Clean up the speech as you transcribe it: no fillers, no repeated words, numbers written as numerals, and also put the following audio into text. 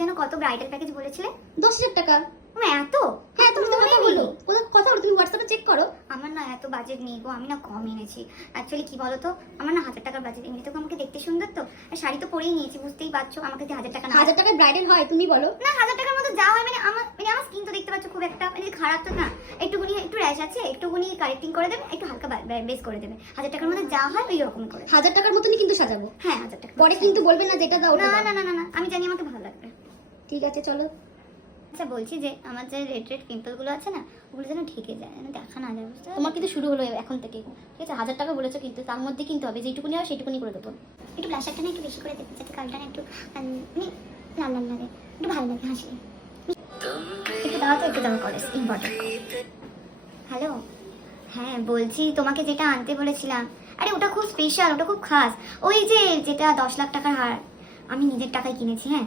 যেন কত bridal package বলেছিলে? 10,000 টাকা। এত? হ্যাঁ, তুমি তো কথা বলো, কথা বলো, তুমি হোয়াটসঅ্যাপে চেক করো। আমার না এত বাজেট নেই গো, আমি না কম এনেছি। অ্যাকচুয়ালি কি বলো তো, আমার না 1000 টাকার বাজেট। এমনিতে আমাকে দেখতে সুন্দর তো, আর শাড়ি তো পরেই নিয়েছি, বুঝতেই পারছো। আমাকে যে 1000 টাকা না, 1000 টাকায় ব্রাইডাল হয় তুমি বলো? না 1000 টাকার মতো যা হয়, মানে আমার স্কিন তো দেখতে পাচ্ছ খুব একটা খারাপ তো না। একটুখানি একটু র্যাশ আছে, একটুখানি কারেক্টিং করে দেবে, একটু হালকা বেস করে দেবে। 1000 টাকার মধ্যে যা হয় ওই রকম করে। 1000 টাকার মতনই কিন্তু সাজাবো। হ্যাঁ 1000 টাকা পরে কিন্তু বলবে না যেটা দাও না ওটা না দাও। না না, আমি জানি আমাকে ভালো লাগবে। ঠিক আছে চলো। আচ্ছা বলছি যে আমার যে রেড রেড পিম্পল গুলো আছে না, ওগুলো যেন ঢেকে যায়, যেন দেখা না যায়, বুঝতে পারছো? তোমার কিন্তু শুরু হলো এখন থেকে, ঠিক আছে? 1000 টাকা বলেছো, কিন্তু তার মধ্যে কিন্তু হবে যেটুকুনি হয় সেটুকুনি করে দেবো। একটু ব্লাশারটা না একটু বেশি করে দেবে, যাতে কালটা না একটু লাল লাল লাগে, একটু ভালো লাগে হাসলে। একটু দাও তো, একটু দাও করে ইম্পর্টেন্ট। হ্যালো, হ্যাঁ বলছি তোমাকে যেটা আনতে বলেছিলাম, আরে ওটা খুব স্পেশাল, ওটা খুব খাস। ওই যে যেটা 10 লাখ টাকার হার, আমি নিজের টাকায় কিনেছি। হ্যাঁ